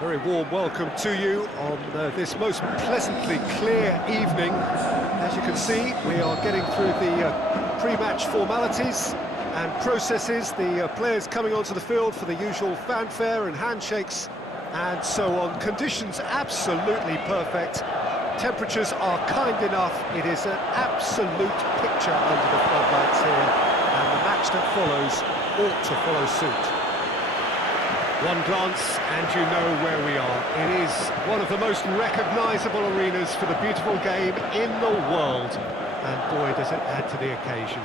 Very warm welcome to you on this most pleasantly clear evening. As you can see, we are getting through the pre-match formalities and processes, the players coming onto the field for the usual fanfare and handshakes and so on. Conditions absolutely perfect. Temperatures are kind enough. It is an absolute picture under the floodlights here, and the match that follows ought to follow suit. One glance and you know where we are. It is one of the most recognisable arenas for the beautiful game in the world. And boy, does it add to the occasion.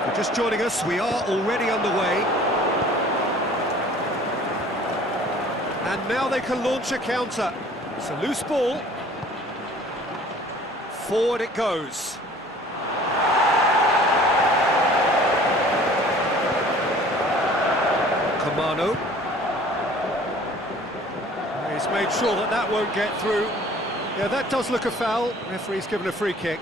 If you're just joining us, we are already underway. And now they can launch a counter. It's a loose ball. Forward it goes. Mano. He's made sure that that won't get through. Yeah, that does look a foul. Referee's given a free kick.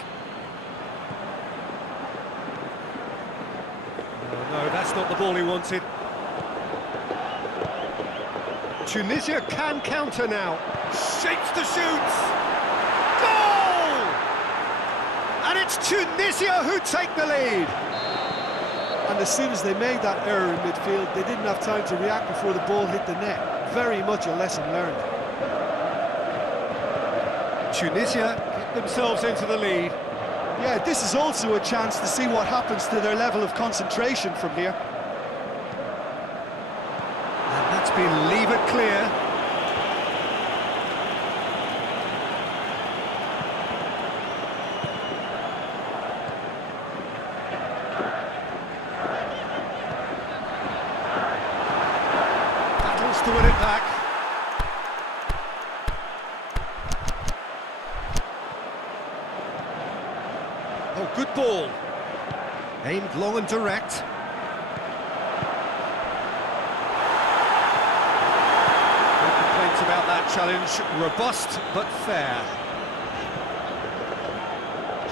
No, that's not the ball he wanted. Tunisia can counter now. Shapes the shoots. Goal! And it's Tunisia who take the lead. And as soon as they made that error in midfield, they didn't have time to react before the ball hit the net. Very much a lesson learned. Tunisia get themselves into the lead. Yeah, this is also a chance to see what happens to their level of concentration from here. And that's been levered clear. To win it back. Oh, good ball. Aimed long and direct. No complaints about that challenge. Robust but fair.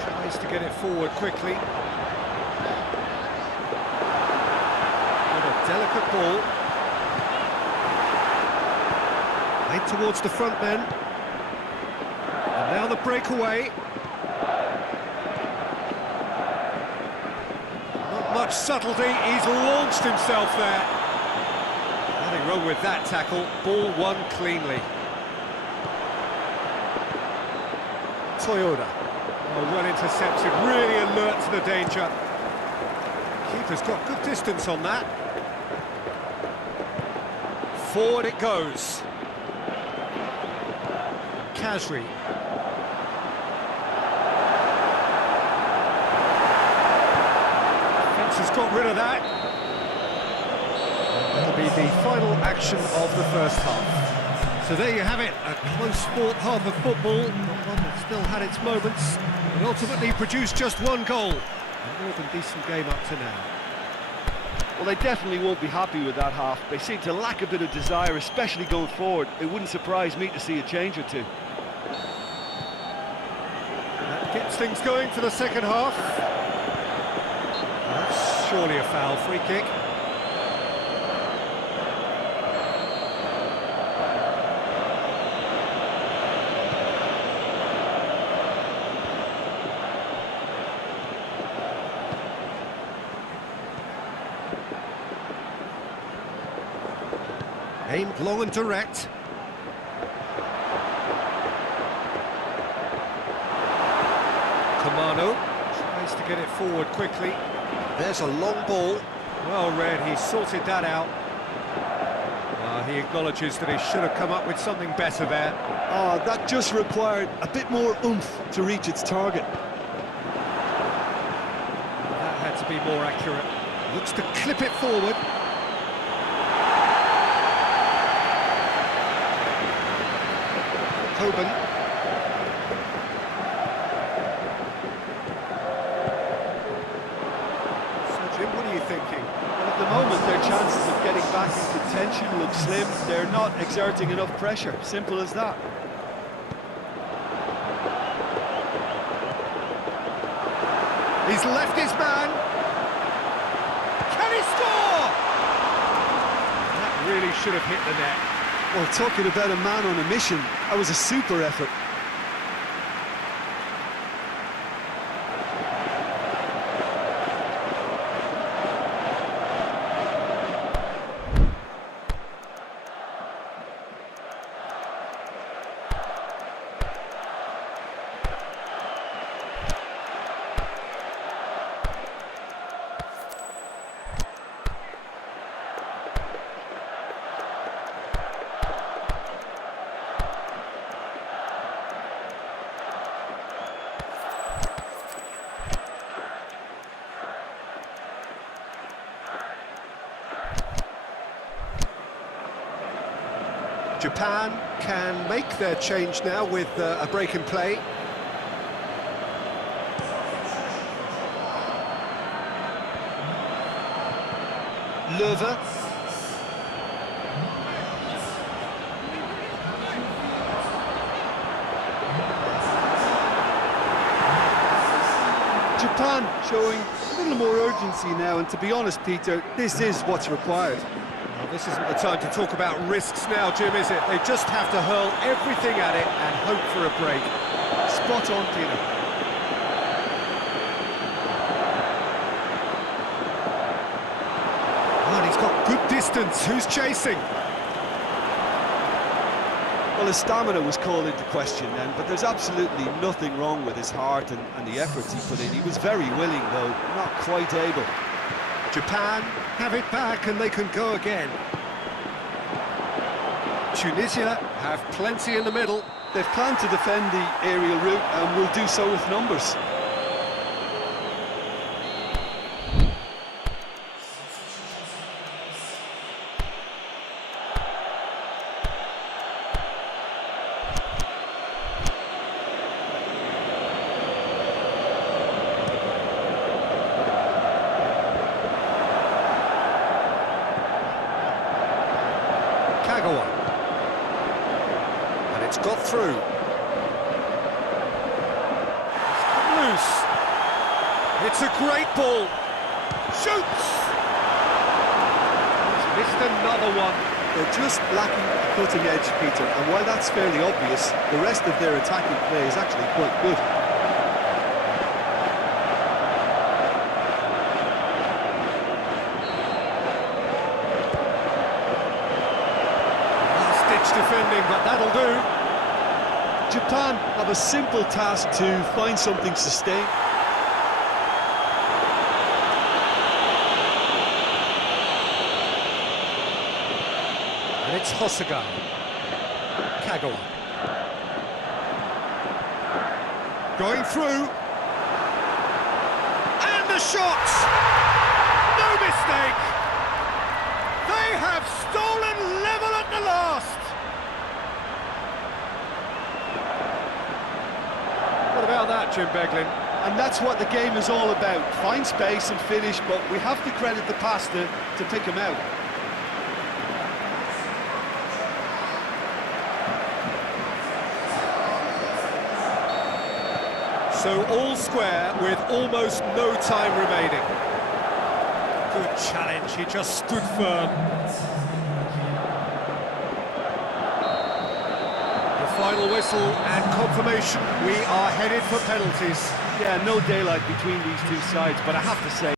Tries to get it forward quickly. With a delicate ball. Towards the front men, and now the breakaway. Not much subtlety, he's launched himself there. Nothing wrong with that tackle, ball won cleanly. Toyota, oh, well intercepted, really alert to the danger. Keeper's got good distance on that. Forward it goes. Kazri. Fence has got rid of that. That'll be the final action of the first half. So there you have it, a close fought half of football, not one that still had its moments, but ultimately produced just one goal. A more than decent game up to now. Well, they definitely won't be happy with that half. They seem to lack a bit of desire, especially going forward. It wouldn't surprise me to see a change or two. That gets things going for the second half. That's surely a foul, free kick. Aimed long and direct. Kamano tries to get it forward quickly. There's a long ball. Well read, he sorted that out. He acknowledges that he should have come up with something better there. That just required a bit more oomph to reach its target. That had to be more accurate. Looks to clip it forward. Coben. So Jim, what are you thinking? Well, at the moment, their chances of getting back in contention look slim. They're not exerting enough pressure. Simple as that. He's left his man. Can he score? That really should have hit the net. Well, talking about a man on a mission, that was a super effort. Japan can make their change now with a break in play. Löwe. Japan showing a little more urgency now, and to be honest, Peter, this is what's required. Well, this isn't the time to talk about risks now, Jim, is it? They just have to hurl everything at it and hope for a break. Spot on, Peter. Oh, and he's got good distance. Who's chasing? Well, his stamina was called into question then, but there's absolutely nothing wrong with his heart and the efforts he put in. He was very willing, though, not quite able. Japan have it back and they can go again. Tunisia have plenty in the middle. They've planned to defend the aerial route and will do so with numbers. And it's got through. Loose. It's a great ball. Shoots! He's missed another one. They're just lacking a cutting edge, Peter, and while that's fairly obvious, the rest of their attacking play is actually quite good. Defending, but that'll do. Japan have a simple task to find something sustained. And it's Hosoga. Kagawa. Going through. And the shot! No mistake! They have stolen level at the last! What about that, Jim Beglin? And that's what the game is all about. Find space and finish, but we have to credit the passer to pick him out. So all square with almost no time remaining. Good challenge, he just stood firm. Final whistle and confirmation, we are headed for penalties. Yeah, no daylight between these two sides, but I have to say